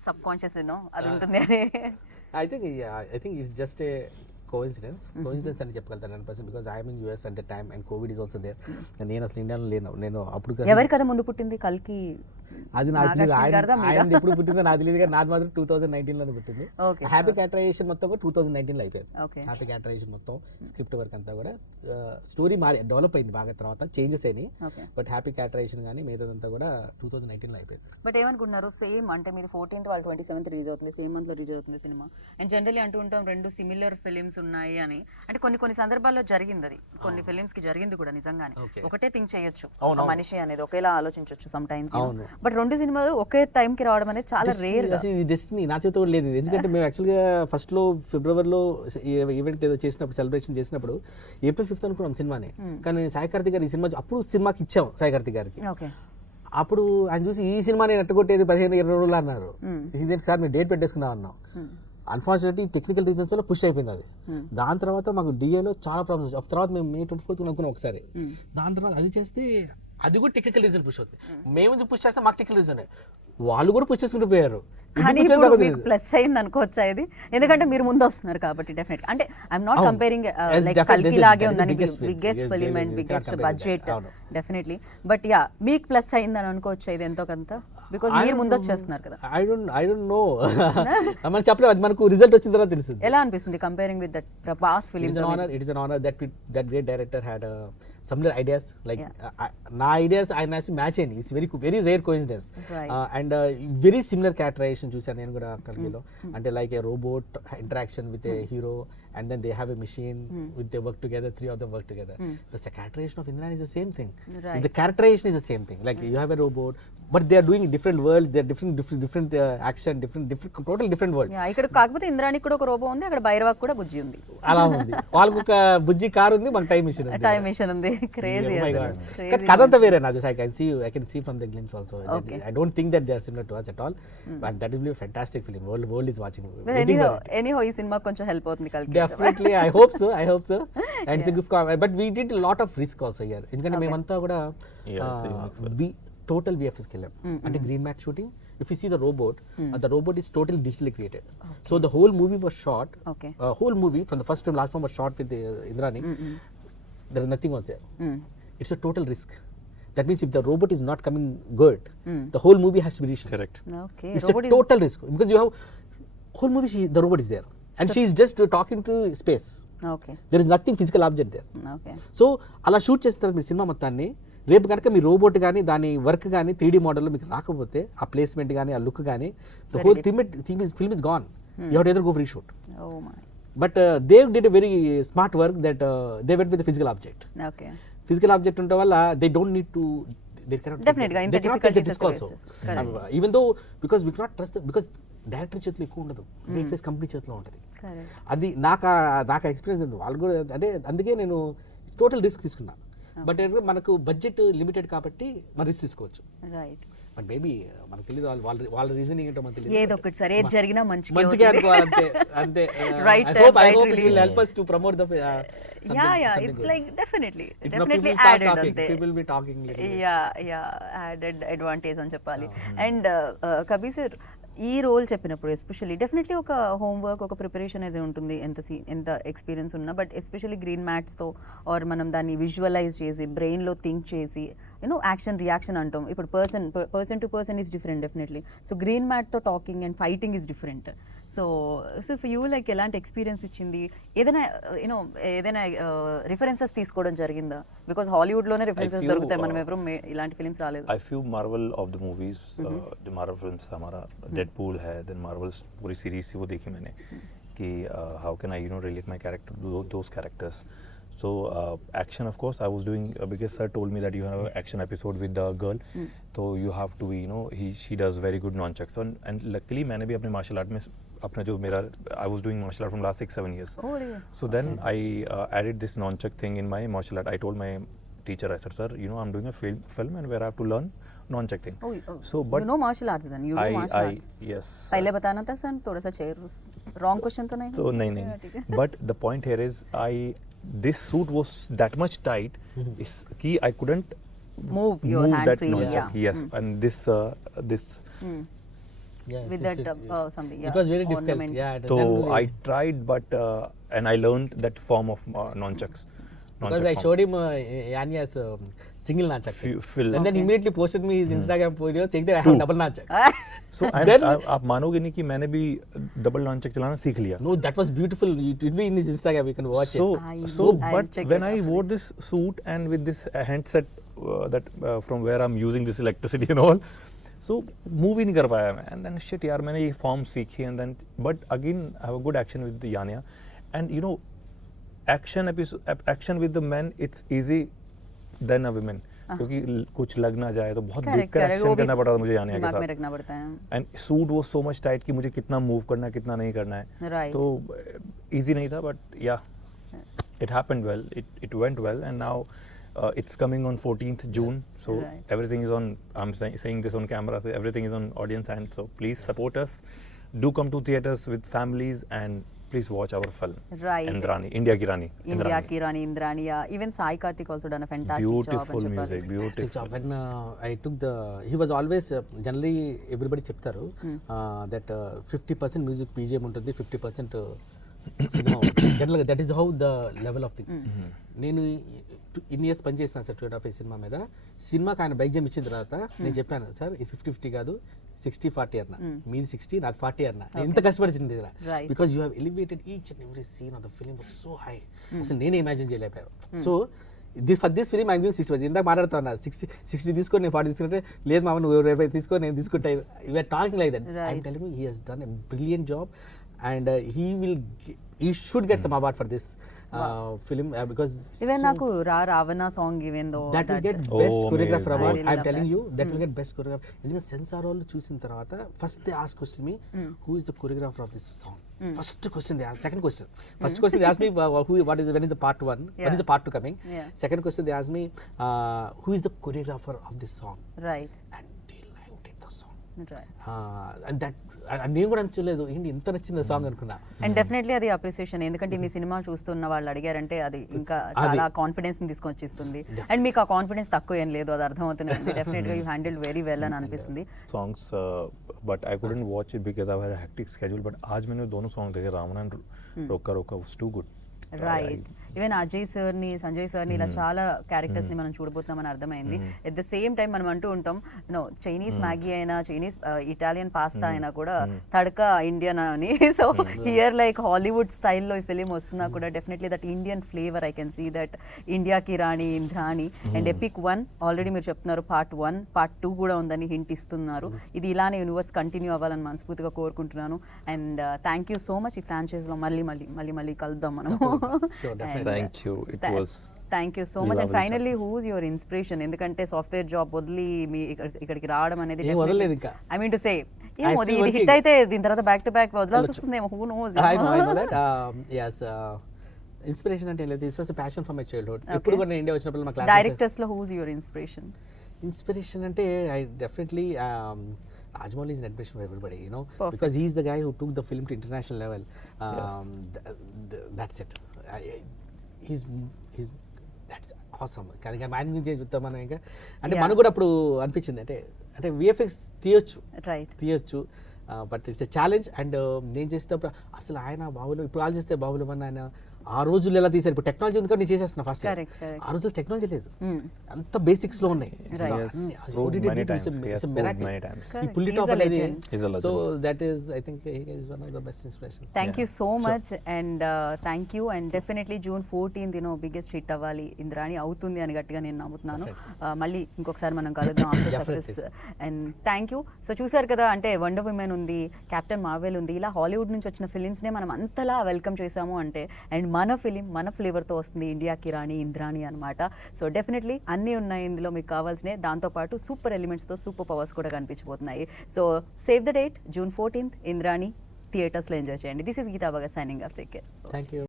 సబ్ కాన్షియస్ అది ఉంటుంది అని? I think it's just a coincidence అని చెప్పగలుగుతాను 100%, because I am in US at the time and COVID is also there. నేను అసలు ఇండియాలో లేను. నేను అప్పుడు ఎవరి కథ ముందు పుట్టింది, కల్కి? అది నాకు తెలియదు, నాగార్జున గారిదా మీదా? ఆయన ఎప్పుడు పుట్టిందో నాకు తెలియదు, కానీ నాది మాత్రం 2019 లోనే పుట్టింది. Okay. హ్యాపీ క్యాటరైజేషన్ మొత్తం కూడా 2019 లో అయిపోయింది. Okay. హ్యాపీ క్యాటరైజేషన్ మొత్తం స్క్రిప్ట్ వర్క్ అంతా కూడా స్టోరీ డెవలప్ అయింది బాగా, తర్వాత చేంజెస్ అయినాయి. Okay. బట్ హ్యాపీ క్యాటరైజేషన్ కానీ మిగతాదంతా కూడా 2019 లో అయిపోయింది. బట్ ఏమనుకుంటున్నారు, సేమ్ అంటే మీది 14th వాళ్ళు 27th రిలీజ్ అవుతుంది, సేమ్ మంత్లో రిలీజ్ అవుతుంది సినిమా. అండ్ జనరల్లీ అంటూ ఉంటాం రెండు సిమిలర్ ఫిలిమ్స్ ఉన్నాయి అని, అంటే కొన్ని సందర్భాల్లో జరిగింది, అది కొన్ని ఫిలిమ్స్ కి జరిగింది కూడా నిజంగానే. Okay. ఒకటే థింక్ చేయొచ్చు, అవును, ఒక మనిషి అనేది ఒకేలా ఆలోచించొచ్చు సమ్ టైమ్స్. అవును. బట్ రెండు సినిమాలు ఒకే టైం కి రావడం అనేది చాలా రేర్. డెస్టినీ నా చేతితో కూడా లేదు, ఎందుకంటే మేము యాక్చువల్గా ఫస్ట్లో ఫిబ్రవరిలో ఈవెంట్ ఏదో చేసినప్పుడు, సెలబ్రేషన్ చేసినప్పుడు April 5th అనుకున్నాం సినిమాని, కానీ సాయి కార్తిక్ గారు ఈ సినిమా అప్పుడు సినిమాకి ఇచ్చాం సాయి కార్తిక్ గారికి. ఓకే. అప్పుడు ఆయన చూసి ఈ సినిమా నేను అట్టుకొట్టేది 15-20 రోజులు అన్నారు. ఇదేంటి సార్ మీరు డేట్ పెట్టేసుకున్నాం అన్నాం. అన్ఫార్చునేట్లీ టెక్నికల్ రీజన్స్ వల్ల పుష్ అయిపోయింది అది. దాని తర్వాత మాకు డిఏలో చాలా ప్రాబ్లమ్స్ వచ్చాయి. తర్వాత మేము May 24th అనుకున్నాం ఒకసారి. దాని తర్వాత అది చేస్తే అది కూడా టెక్నికల్ రీజన్ పుష్ అవుతుంది. మేము పుష్ చేస్తే మాకు టెక్నికల్ రీజన్, వాళ్ళు కూడా పుష్ చేసుకుంటూ పోయారు. కానీ ఇప్పుడు మీకు ప్లస్ అయింది అనుకోవచ్చా ఇది, ఎందుకంటే మీరు ముందు వస్తున్నారు కాబట్టి. డెఫినెట్ అంటే ఐఎమ్ నాట్ కంపేరింగ్ లైక్ కల్కి లాగే ఉందని, biggest film and biggest budget definitely. But yeah మీకు ప్లస్ అయిందని అనుకోవచ్చా ఇది ఎంతో కొంత, బికాజ్ మీరు ముందు వచ్చేస్తున్నారు కదా. ఐ డోంట్ నో, మనం చెప్పలేము, అది మనకు రిజల్ట్ వచ్చిన తర్వాత తెలుస్తుంది. ఎలా అనిపిస్తుంది comparing with that Prabhas film? It is an honor that great director had similar ideas like నా ideas ఆయన మ్యాచ్ అయ్యింది. It's very rare coincidence. And very similar characterization చూసాను నేను కూడా కల్కిలో. అంటే like a robot interaction with a hero and then they have a machine with they work together, three of them work together. The characterization of Indrani is the same thing. Right. The characterization is the same thing, like you have a robot but they are doing different worlds, they are different action, different total different world. ఇక్కడ కాకపోతే ఇంద్రానికి కూడా ఒక రోబో ఉంది, అక్కడ భైరవాకి కూడా బుజ్జి ఉంది. అలా ఉంది, వాళ్ళకి ఒక బుజ్జి కార్ ఉంది, మనకి టైం మిషన్ ఉంది. టైం మిషన్ ఉంది. క్రేజీ. కథ అంతా వేరే నాది. I can see from the glimpse also. Okay. I don't think that they are similar to us at all. But that will be a fantastic film. World is watching. Anyhow ఈ సినిమా కొంచెం హెల్ప్ అవుతుంది కలికి. Definitely, I hope so. And it's a good call. But we did a lot of risk also here. ఎందుకంటే మేమంతా కూడా total VFX కెళ్ళాం. అంటే green matte shooting. If you see the robot is totally digitally created. So the whole movie was shot. Okay. Whole movie from the first film last film was shot with Indrani. There nothing was there. It's a total risk. That means if the robot is not coming good, the whole movie has to be reshot. Correct. Okay. It's a total risk because you have whole movie the robot is there and she is just talking to space. Okay. There is nothing physical object there. Okay. So అలా షూట్ చేసిన తర్వాత మీరు సినిమా మొత్తాన్ని రేపు కనుక మీ రోబోట్ కానీ దాని వర్క్ కానీ 3D మోడల్లో మీకు రాకపోతే ఆ ప్లేస్మెంట్ కానీ ఆ లుక్ కానీ the whole film is gone. You have to either go for reshoot. Oh my. But they did a very smart work that they went with the physical object. Okay. Physical object ఉంటే వల్ల they don't need to, they cannot Definitely, in the they cannot take the difficulties risk also. correct. Even though because we cannot trust because director చేతిలో ఎక్కువ ఉండదు, VFX కంపెనీ చేతిలో ఉంటుంది. అది నాకు ఎక్స్పీరియన్స్ ఉంది. వాళ్ళు కూడా అంటే అందుకే నేను టోటల్ రిస్క్ తీసుకున్నా. బట్ మనకు బడ్జెట్ లిమిటెడ్ కాబట్టి మనం రిస్క్ తీసుకోవచ్చు. రైట్. బట్ మేబీ మనకు తెలియదు వాళ్ళ రీజనింగ్ ఏంటో మనకు తెలియదు. ఏదో ఒకటి సరే, ఏది జరిగినా మంచిగా అనుకోవాలి అంతే. Right. I hope it will help us to promote the it's like definitely added ante. People will be talking little bit. Added advantage అని చెప్పాలి. అండ్ కబీర్ సార్ ఈ రోల్ చెప్పినప్పుడు ఎస్పెషల్లీ డెఫినెట్లీ ఒక హోంవర్క్, ఒక ప్రిపరేషన్ అనేది ఉంటుంది, ఎంత ఎక్స్పీరియన్స్ ఉన్నా. బట్ ఎస్పెషల్లీ గ్రీన్ మ్యాట్స్తో ఆర్ మనం దాన్ని విజువలైజ్ చేసి బ్రెయిన్లో థింక్ చేసి యాక్షన్ రియాక్షన్ అంటాం. ఇప్పుడు person to person is different definitely. So green మ్యాట్తో talking and fighting is different. So for you like ఎలాంటి ఎక్స్పీరియన్స్ ఇచ్చింది? ఏదైనా రిఫరెన్సెస్ తీసుకోవడం జరిగిందా? బికాస్ హాలీవుడ్లోనే రిఫరెన్సెస్ దొరుకుతాయి, మనం ఎవరు ఇలాంటి ఫిల్మ్స్ రాలేదు. I feel Marvel of the movies, the Marvel films हमारा Deadpool है, then Marvels पूरी सीरीज वो देखी मैंने कि how can I relate my character to those characters. So action, of course, I was doing because sir told me that you have an action episode with the girl, so you have to be she does very good nunchucks. So and luckily मैंने भी अपने martial art में अपना जो मेरा I was doing martial art from last 6-7 years. Oh, really? So then I added this nunchuck thing in my martial art. I told my teacher, I said, sir, you know, I'm doing a film and where I have to learn nunchuck thing. Oh, So but you know martial arts then. You do martial arts. yes. पहले बताना था सर, थोड़ा सा चेयर रॉन्ग क्वेश्चन तो नहीं So नहीं but the point here is this suit was that much tight is कि I couldn't Move your hand that freely, nunchuck. yeah. Yes, and this Yes, with yes, that yes, yes. something. It was very difficult. ornament. Yeah. so then I tried but and I learned that form of nunchucks. because I form. showed him Yanya's single nunchuck. Fill. And then Okay. immediately posted me his Instagram video saying that I have double nunchuck. So and Then- आप मानोगे नहीं कि मैंने भी डबल नॉनचक चलाना सीख लिया. No, that was beautiful. It will be in his Instagram. You can watch So it. I'll but check when it I after wore this suit and with this handset that from where I'm using this electricity and all, so move ही नहीं कर पाया मैं. And then shit यार मैंने ये form सीखी and then but again I have a good action with the Yanya and you know action with the men it's easy than a women. क्योंकि कुछ लग ना जाए तो बहुत Correct, देखकर correct. वो एक्शन भी करना पड़ा था मुझे यानिया के दिमाग में साथ. रखना पड़ता है. एंड सूट वो सो मच टाइट कि मुझे कितना मूव करना है कितना नहीं करना है. Right. तो इजी नहीं था बट या it happened well, it went well and now it's coming on 14th June, so Right. everything is on. I'm saying this on camera, so everything is on audience hand, so please support us, do come to theaters with families and please watch our film. Right. Indrani, India ki Rani. India ki Rani Indrani. Even Sai Karthik also done a fantastic job. Beautiful and music, Fantastic beautiful. job. When I took he was always generally everybody చెప్తారు that 50% music BGM ఉంటుంది 50% సినిమా జనరల్గా that is how the level of thing. నేను ఇన్ని ఇయర్స్ పనిచేసిన సార్ 2.5 సినిమా మీద. సినిమాకి ఆయన బైక్ జమ్ ఇచ్చిన తర్వాత నేను చెప్పాను సార్ ఇది 50-50 కాదు 60-40 అన్న, మీది 60 నాది 40 అన్న. ఎంత కష్టపడిచింది ఇలా Right. Because you have elevated each and every scene of the film was so high. అసలు నేనే ఇమాజిన్ చేయలేకపోయాను. So for this film I giving 60. ఇందాక మాట్లాడుతా ఉన్నా 60 తీసుకొని నేను 40 తీసుకుంటే లేదు మామ నువ్వు 25 తీసుకొని నేను తీసుకుంటా. You're talking like that. I'm telling you he he's done a brilliant job and he should get some award for this film because Even నాకు Ravana song even though that will get best Oh, choreographer amazing. award. I really I'm love telling that. you that will get best choreographer. ఎందుకంటే సెన్సార్ వాళ్ళు చూసిన తర్వాత first they ask question me who is the choreographer of this song. First question they ask. Second question first question they ask me when is the part 1, when is the part 2 coming. Yeah. Second question they asked me who is the choreographer of this song, right. and they liked it, the song. Right. And that నేను కూడా అనిపించలేదు ఏంటి ఇంత నచ్చింది సాంగ్ అనుకున్నా. అండ్ డెఫినెట్లీ అది అప్రిసియేషన్. ఎందుకంటే ఇన్ని సినిమా చూస్తున్న వాళ్ళు అడిగారంటే అది ఇంకా చాలా కాన్ఫిడెన్స్ ని తీసుకొచ్చి ఇస్తుంది. అండ్ మీకు ఆ కాన్ఫిడెన్స్ తక్కువ ఏం లేదు, అది అర్థమవుతుంది. డెఫినెట్ గా యూ హ్యాండిల్డ్ వెరీ వెల్ అని అనిపిస్తుంది. songs but I couldn't watch it because I had a hectic schedule, but आज मैंने दोनों song देखे रावण and रोका रोका was too good. Right. Even Ajay సార్ని, సంజయ్ సార్ని ఇలా చాలా క్యారెక్టర్స్ ని మనం చూడబోతున్నామని అర్థమైంది. ఎట్ ద సేమ్ టైం మనం అంటూ ఉంటాం యూనో చైనీస్ మ్యాగీ అయినా చైనీస్ ఇటాలియన్ పాస్తా అయినా కూడా తడకా ఇండియన్ అని. సో హియర్ లైక్ హాలీవుడ్ స్టైల్లో ఈ ఫిలిం వస్తున్నా కూడా definitely that Indian flavour I can see that India కి Rani Indrani and epic 1 already మీరు చెప్తున్నారు పార్ట్ 1 పార్ట్ 2 కూడా ఉందని హింట్ ఇస్తున్నారు. ఇది ఇలానే యూనివర్స్ కంటిన్యూ అవ్వాలని మనస్ఫూర్తిగా కోరుకుంటున్నాను. And thank you so much ఈ ఫ్రాంచైజ్లో మళ్ళీ కలుద్దాం మనము. Sure, definitely. Thank you. It was thank you so much. And lovely finally who's your inspiration? ఎందుకంటే సాఫ్ట్వేర్ జాబ్ వదిలి మీ ఇక్కడికి రావడం అనేది ఏం వదలలేదు ఇంకా. I mean to say still ఇది working. హిట్ అయితే దీని తర్వాత బ్యాక్ టు బ్యాక్ వదలాల్సి వస్తుందేమో. Who knows. I know that. Yes. Inspiration అంటే లేదు. It's was a passion for my childhood. ఎప్పుడు కూడా నేను ఇండియా వచ్చినప్పుడు మా క్లాస్ డైరెక్టర్స్ లో హూస్ యువర్ ఇన్స్పిరేషన్? ఇన్స్పిరేషన్ అంటే I definitely Rajmouli is an admiration for everybody, you know, Perfect. because he is the guy who took the film to international level. That's it. He's that's awesome. కానీ ఆయన గురించి చెప్తాం మనం ఇంకా. అంటే Yeah. మనకు కూడా అప్పుడు అనిపించింది అంటే విఎఫ్ఎక్స్ రైట్. తీయొచ్చు but it's a challenge. And నేను చేసేటప్పుడు అసలు ఆయన బాబులు ఇప్పుడు వాళ్ళు చేస్తే బాబులు మన ఆయన ఆ రోజుల్లో ఎలా తీశారు. ఇప్పుడు టెక్నాలజీ ఉంది కాబట్టి నేను చేసేస్తున్నా ఫస్ట్. Correct, correct. ఆ రోజుల్లో టెక్నాలజీ లేదు, అంత బేసిక్స్ లో ఉన్నాయి. Right. Yes, proved many times. He has proved many times. He pulled it He's off a already. legend. He's a legend. So that is, I think he is one of the best inspirations. Thank you so much and thank you. And definitely June 14th biggest hit అవ్వాలి ఇంద్రాణి, అవుతుంది అని గట్టిగా నేను నమ్ముతున్నాను. మళ్ళీ ఇంకొకసారి మనం కలుద్దాం after success. And thank you. So చూసారు కదా, అంటే వండర్ విమెన్ ఉంది, కెప్టెన్ మార్వెల్ ఉంది, ఇలా హాలీవుడ్ నుంచి వచ్చిన ఫిలిమ్స్నే మనం అంతలా వెల్కమ్ చేసాము అంటే అండ్ మన ఫిలిం మన ఫ్లేవర్తో వస్తుంది ఇండియా కి రాణి ఇంద్రాణి అనమాట. సో డెఫినెట్లీ అన్నీ ఉన్నాయి ఇందులో మీకు కావాల్సినవి. దాంతోపాటు సూపర్ ఎలిమెంట్స్తో సూపర్ పవర్స్ కూడా కనిపించబోతున్నాయి. So save the date June 14th Indrani థియేటర్స్లో ఎంజాయ్ చేయండి. This is Geetha Bhagat signing off. Take care. Thank you.